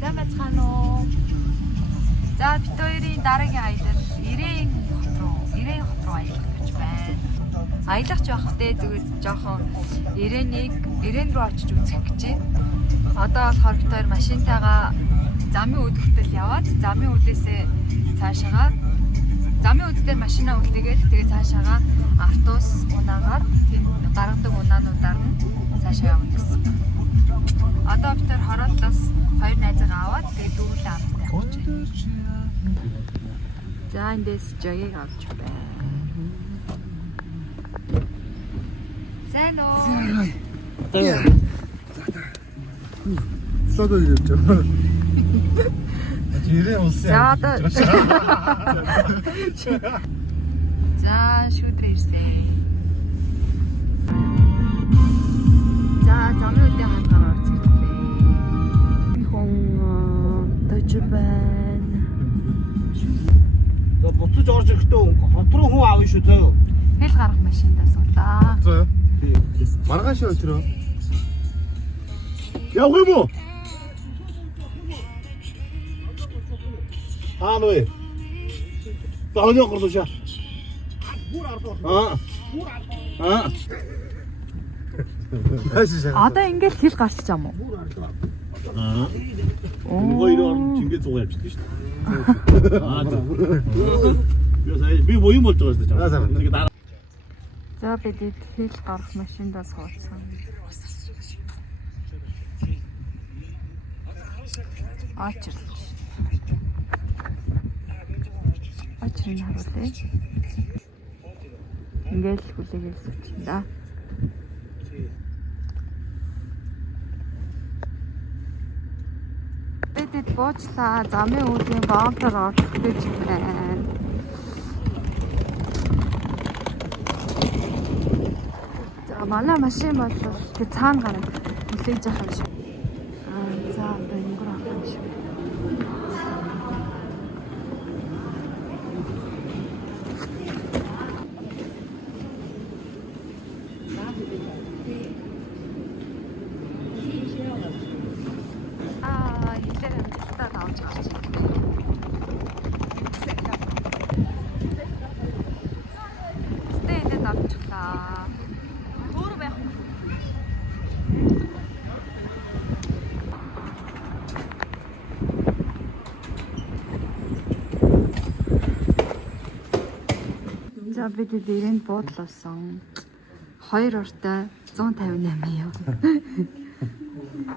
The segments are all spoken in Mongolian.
Сайн байцгаана уу? За бид хоёрын дараагийн аялал Ирээн хот руу аялах гэж байна. Аялах ч явахдаа зүгээр жоохон Ирээн рүү очиж үзэх гэж байна. Одоо болохоор бид хоёр машинтайгаа замын өдөртөл яваад замын өдөөсөө цаашаагаа замын өдөртөл машинаа үлдээгээд тэгээ цаашаагаа автобус унаагаар тэнд гаргадаг унаануудаар нь цаашаа явна гэсэн. Одоо бид тэр хороодлоос хоёр найзаагаа аваад тэгээ дүүрлээ аваад явж байна. За эндээс жагийг авч байна. Сайн уу? Заа. Содоо явж байгаа. Ирээ улсын. За шүтрээ ирсэн. За замын үдийн хандгаар орж ирлээ. Хүн дэж байна. За буцаж орж ирэхдээ хот руу хүн авна шүү заяа. Хэл гарах машиндаа суулаа. Зөө. Маргааш өчрөө. Явах юм уу? Нөө. Тооны горлоо. Одоо ингээл хэл гарч чам уу? Хоёр орнд чингээ зугаа явчихдаг шүү дээ. Би боён болж байгаа шүү дээ. За бид хэл гарах машиндаа суулсан. Очрлоо. Очрын харуулъя. Ингээл хүлээгээл суучихна да. Бид буучлаа. Замын үүдийн баунтер орох гэж байна. За манай машин бол тэг цаана гараад хүлээж явах юм шиг. За одоо өнгөр авах юм шиг. За бид дээрээ буудлуулсан 2 уртай 158 яв.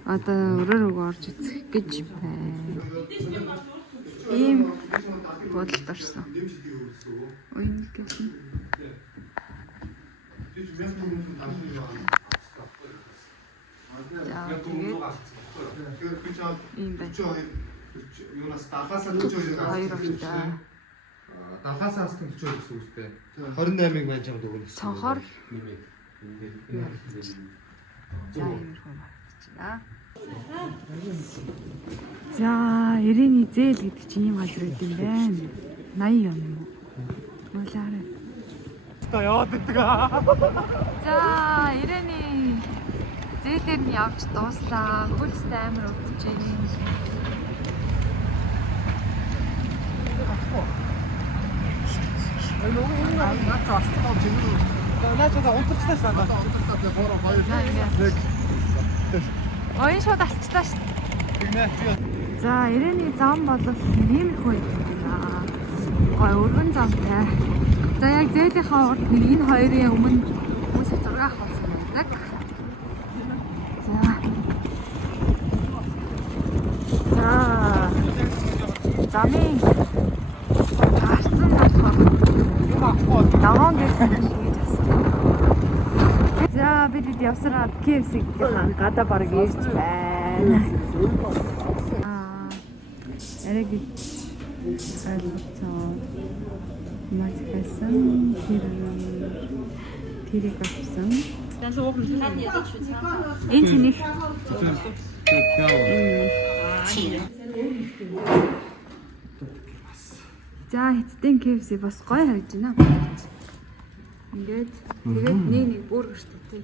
Одоо өрөөр орж үзэх гэж байна. Ийм буудлалт орсон. Уян гэсэн. Ийм байна. Юунаас далаасаа 42 2 уртай. Далаасаа хассан 40 гэсэн үстэй. 28-ыг байж байгаа дөгнө. Цонхоор за иймэрхүү байна. За Ирэний зээл гэдэг чинь ийм газар үт юм байна. 80 он юм уу? Муулаарай. Та яваад иддэг. За Ирэний зээлээр нь явж дууслаа. Хөлстэй амар удаж байна. Оён шууд асчлаа шүү дээ. За Ирэний зам бол иймэрхүү юм байна. Гой өргөн замтай. За яг зээлийнхаа урд нэг энэ хоёрын өмнө хүмүүс зураг авах болсон байдаг. За замын гарцсан болохоор даван гэсэн юм хийж асуусан. За бид явсараад KFC-ийн гадаа бараг ирж байна. Эрэгч Матхасан тэрийг авсан. Энэ чиний. За хэдтэн KFC бас гоё харагдаж байна. Ингээд тэгээд нэг бүр гэрчтэй.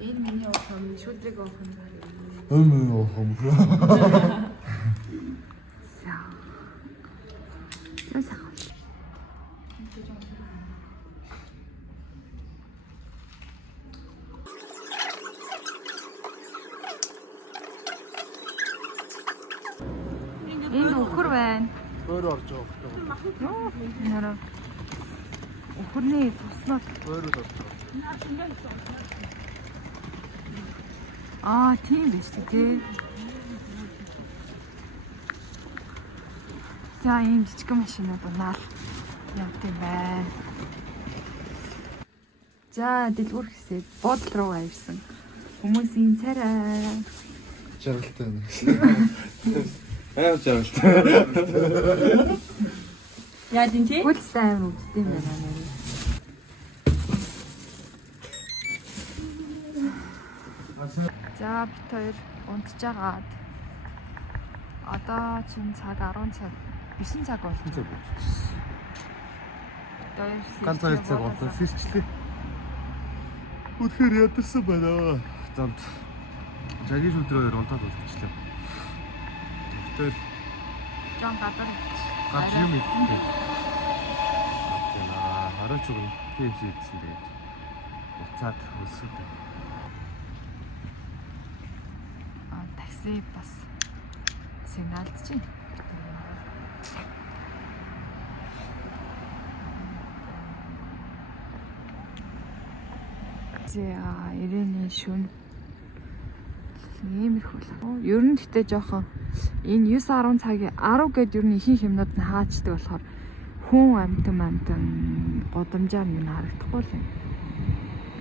Энэ миний уух юм, шүдрэг уух юм. Өөмөө уух юм. За. За сайхан. Энэ өхөр байна. өөр орж байгаа хэрэгтэй. Йоо, нэрээ. Өхөрний туснаад Өөрөөр орж байгаа. тийм биз дээ. За ийм жижигхэн машинууд унаал явт юм байна. За дэлгүүр хэсэг бодол руу ирсэн. Хүмүүсийн царай. Жаргалтай байна. Жаргалтай. Яа тийм гүйлстэй амир үдтэй юм байна нэр. За бит хоёр унтжгаад одоо чинь цаг 10 цаг 9 цаг болсон. Ганц 2 цаг болоо сэрчлээ. Үнэхээр ядарсан байна. Замд жагийн шүлдрээр унтаад болчихлоо. Тэгтэл Жон гадар гарч юм идэв. Яа, хараач уу KFC идсэн тэгээд уцаад өсөв. такси бас сигналдчихэв. За ирээний шүн иймэрхүү. Ер нь гэтээ жоохон энэ 9-10 цагийн 10 гээд ер нь ихэнх юмнууд нь хаачдаг болохоор хүн амтан годамжаар минь харагдахгүй л юм.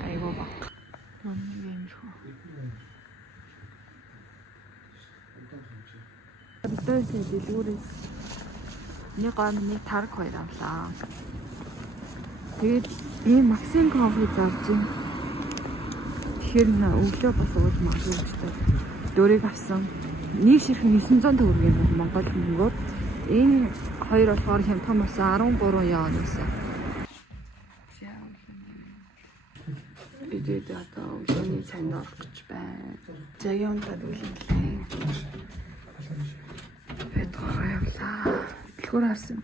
Айгуу баг. Иймэрхүү. Бидээсээ дэлгүүрээс нэг гоо нэг тарг хоёр авлаа. Тэгээд ийм Максим кофе зарж юм. Тэгэхээр өглөө бас ууж магадгүй дөрийг авсан. Нэг ширхэг 900 төгрөг юм Монгол мөнгөөр. Энэ хоёр болохоор хямдхан бас 13 яа гэсэн. Бидээд одоо өглөөний цайнд орох гэж байна. Жаянтад үлэнлээ. Бэдгоо явлаа. Дэлгүүр авсан.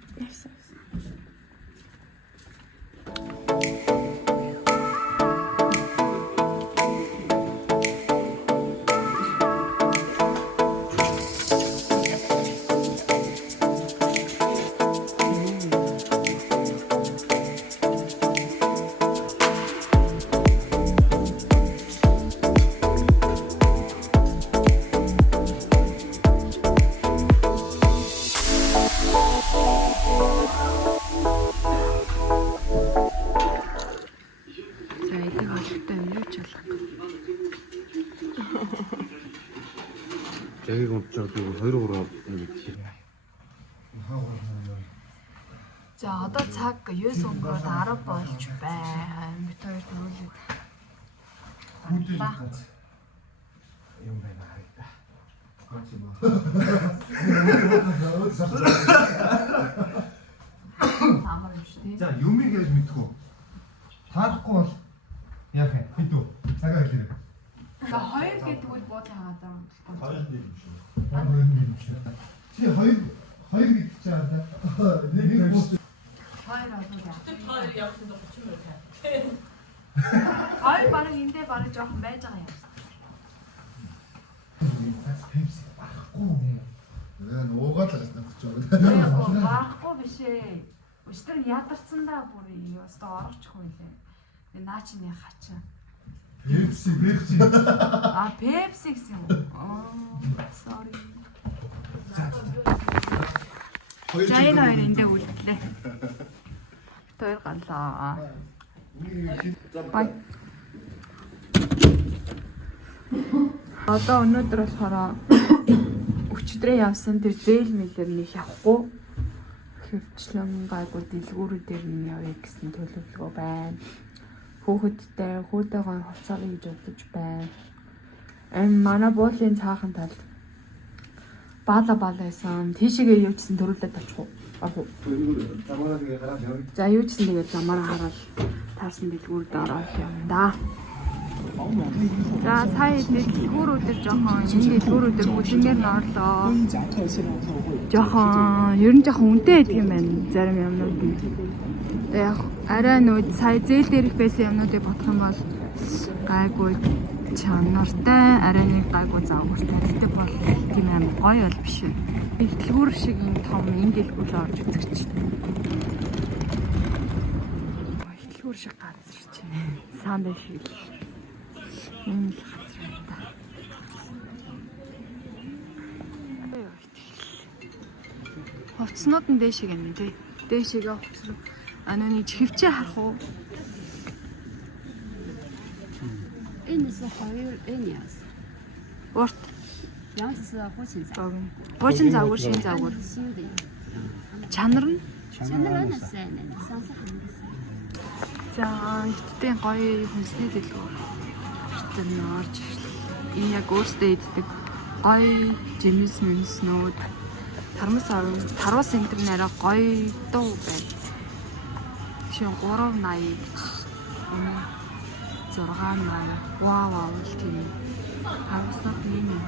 Жагийг унтчихад 2-3 юм. За одоо цаг 9 өнгөрөөд 10 болж байна. Бид хоёр төрүүлээд. Юм байна харагдаа. Амар юм шүү дээ. За юмыг яаж мэдхүү? Таахгүй бол яах вэ? Хэдүү? Цагаа хэлээ. За хоёр гэдэг үл буудлын хаадаг. Хоёр нэг юм шиг. Чи хоёр гэдэг чаа да. Нэг Хоёр одоо яа. Хоёр явсан до 30 минут таа. Хоёр бараг эндээ бараг жоохон байж байгаа юм. Пепси багхгүй. Наа нуугаад л гэж Баахгүй биш ээ. Өчтөр ядарсан да бүр ёстой орохчихгүй лээ. Наа чи нэг хачаа. Пепси. Пепси гэсэн юм. Sorry. За энэ хоёр эндээ үлдлээ. Тэр галаа. Бай. Одоо өнөөдөр болохоор өчигдрээ явсан тэр зээл мэлэр нэг явахгүй. Хөвчлэн гайгүй дэлгүүрүүдээр нь явъя гэсэн төлөвлөгөө байна. Хүүхэдтэй хүүдтэйгээр хувцалъя гэж бодож байна. Манай буулийн цаахан талд баала байсан. Тийшээгээ юучсан төрүүлээд очих уу? Замаараа тэгээ гараад явъя. За юучсан тэгээд замаараа хараад таарсан дэлгүүрд орох юм да. За сая дэлгүүр өдөр жоохон энэ дэлгүүр өдөр бүлэнгээр нь орлоо. Жоохон ер нь жоохон үнэтэй байдаг юм байна зарим юмнууд нь. Яг арай нүүд сая зээл дээрх байсан юмнуудыг бодох юм бол гайгүй чанартай арай нэг гайгүй заавартай. Тэгтээ бол тийм амар гоё бол биш. Дэлгүүр шиг юм том энэ дэлгүүр орж үзэж чинь. Дэлгүүр шиг газар чинь. Сандаа шиг. Энэ л газар байна та. Хувцснууд нь дээшиг юм тий. Дээшигээ хувцруу. Ананы хөвчөө харах уу? Энэ是хоёр энэс. Урт. Янз是хучин цаг. Хучин загвар, шин загвар. Чанар нь? Чанар нь сайн. Сонсох юм. За, эцтэй гоё хүнсний дэлгүүр. Бистэн орж ирлээ. Энэ яг өөртөө иддэг гоё жимс мэнснүүд. Тармас орон, тарвас центр нэрээ гоё дуу байна. Шин 380 гэж. 680. Вау, тийм. Тарваснууд ийм юм.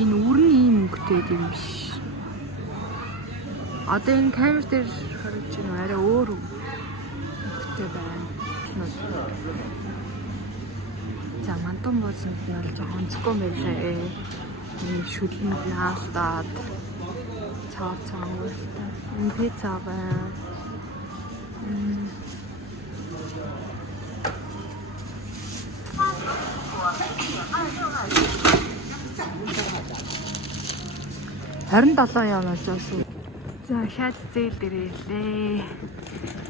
Энэ үрэн ийм өнгөтэй юм биш. Одоо энэ камер дээр харж байна арай өөр өнгөтэй байна. За мантан буусан нь бол жоохон онцгой байлаа. Энэ шүлэнд наалтаад цаа цаавалтай. Энэ пицца байна. Харин 7 яваад зоосон. За хаад зээл дээр ирлээ.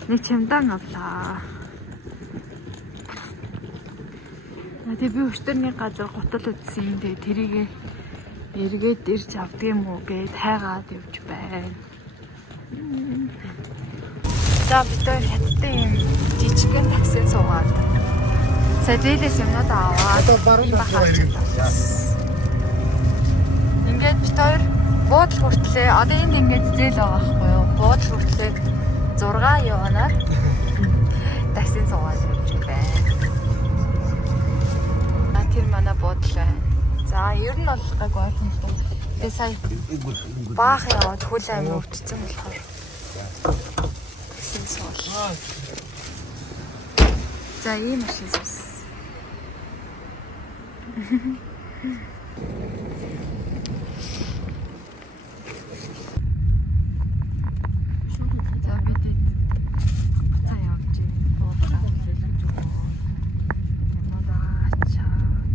Нэг чамдан авлаа. Тэгээ би өчтөрний газар гутал үтсэн. Тэгээ тэрийгээ эргээд ирж авдаг юм уу гэд хайгаад явж байна. За бид хятадтай юм жижигхэн таксид суугаад. Сэдэлээс юмнууд аваад Одоо баруун талд ингээд бид хоёр буудал хүртлээ. Одоо энд ингээд зээл байгаа байхгүй юу? Буудал хүртлээ 6 явна. Таксид суугаад явж байна. Тэр манай буудал байна. За ер нь бол гайгүй ойлгомжтой. Тэгээ сая баах яваад хөл амир өвдсөн болохоор. Таксид суугаа. За ийм машин суусан. За бид цаа явж буудал авчихсан ч юм уу. Ямаа чаад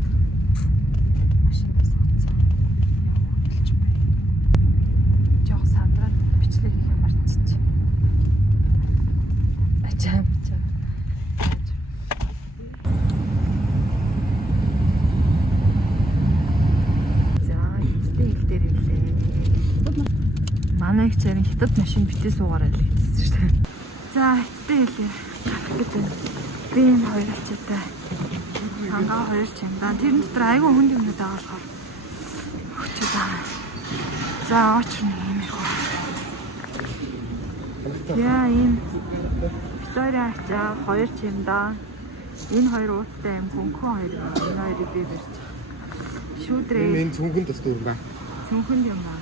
машинаас уцаа явуулж байна. Жог сандраад бичлэг хийх юм арчиж. Ачаа. Манай их чарын хятад машин битээ суугаарай л гэсэн шүү дээ. За эцтэй хэлээ. Гэж байна. Би энэ хоёр ачаатай. Хангаа хоёр чамдаа. Тэр дотор айгүй хүнд юмнууд байгаа болохоор өчөд байгаа. За очрно юм их. Яа ийм Виктория ачаа хоёр чамдаа. Энэ хоёр уудтай юм хөнхөн хоёр. Энэ хоёрыг би барьж. Шүүдрээ. Энэ цүнхэн төстэй юм ба. Цүнхэн юм байна.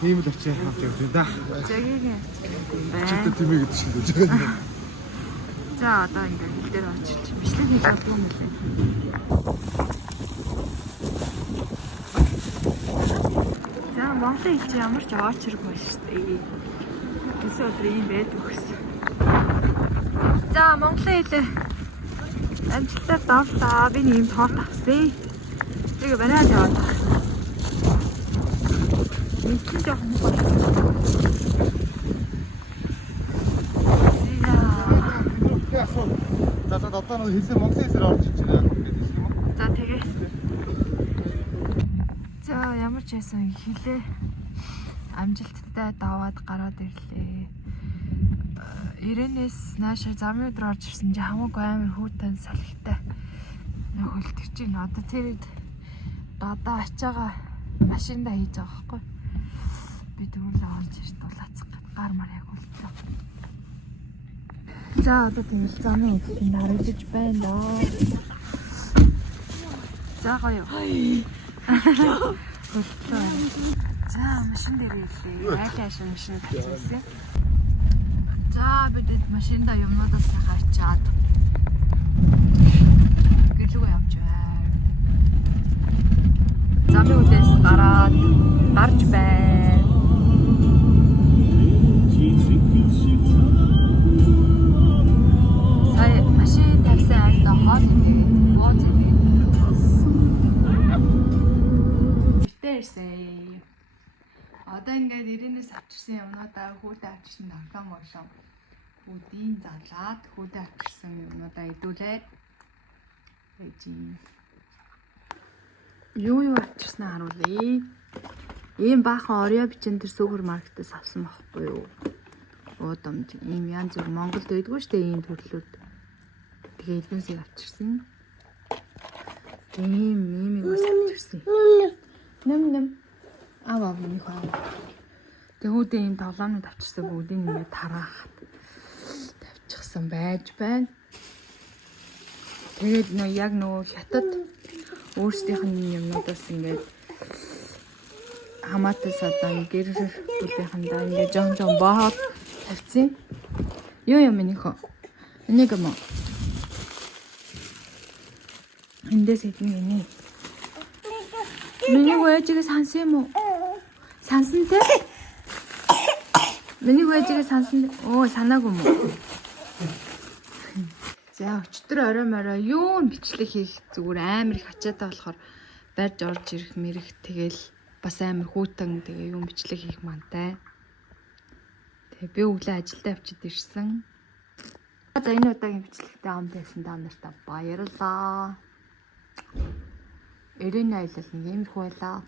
Ийм л очиж авч явдаг да. Зэгийн Читэй тэмээ гэдэг шиг л гэж байна. За одоо ингээд хил дээр очиж бичлэг хийж болов юм лээ. За Монголын хэл чи ямар ч очиргүй шүү дээ. Тэсээ өдөр юм байдаг гэсэн. За Монголын хэл амжилтаар давлаа. Би нэг юм тоорт авсан. Тэгээ бариад яваад байна. Мэдсэн жоохон гоё. За одоо нэг хэлсэн Монголын хэлээр орж иж байгаа гэдэг юм уу? За тэгээ. За ямар ч байсан хэлээ амжилттай даваад гараад ирлээ. Ирээнээс нааша замын өдөр орж ирсэн чи хамаагүй амар хүүтэн салхитай. Хөлтөж чинь одоо тэр гадаа ачаага машиндаа хийж байгаа байхгүй. Би тэгвэл орж ирж дулаацах гар мар яг үлдлээ. За одоо тийм замын өдрийн харагдаж байна даа. За гоё. За машин дээр ирлээ. Айлааш машин тавьчихсан. За бид машинда юмнуудаас гарчаад гэлгүй явж байна. Замын үдээс гараад гарч байна. Сая машин тавьсан айлда хоол идэх бооз идэх. Битээсэй. Одоо ингээд ирээнээс авчирсан юмнуудаа хүүдээ авчирсан тоглоом. Хүүдийн залаад хүүдээ авчирсан юмнуудаа идүүлээд ээжийн юу авчирснаа харуулъя. Ийм баахан Орё бичэн дээр супермаркетээс авсан байхгүй юу? Удамж ийм янз бүр Монголд байдгүй шүү дээ ийм төрлүүд. Тэгээ эднээсийг авчирсан. Ийм бас авчирсан. Нэм. Аваа миний хаа. Тэгээ хүүдээ ийм тоглоомнууд авчирсан бүгдийг нэгэ тараахад тавьчихсан байж байна. Тэгээд яг нөгөө хятад өөрсдийнх нь юмнуудаас ингээд хамаатаас одоо гэр бүлийнхэндээ ингээд жон боод тавьчихсан. Юу миний хөө. Энийг юм. Эндээс идэнэ. Миний гойжигээ сансан юм уу? Сансан те? Миний гойжигээ сансан. Оо, санаагүй юм уу? За, өчтөр орой морой юу бичлэг хийх зүгээр амар их ачаатай болохоор барьж орж ирэх мэрэг тэгэл бас амар хүүтэн тэгээ юм бичлэг хийх мантай. Тэгээ би өглөө ажилдаа авчид ирсэн. За энэ удаагийн бичлэгтээ хамт байсан та нартай баярлалаа. Эрийн аялал нэг юм их байлаа.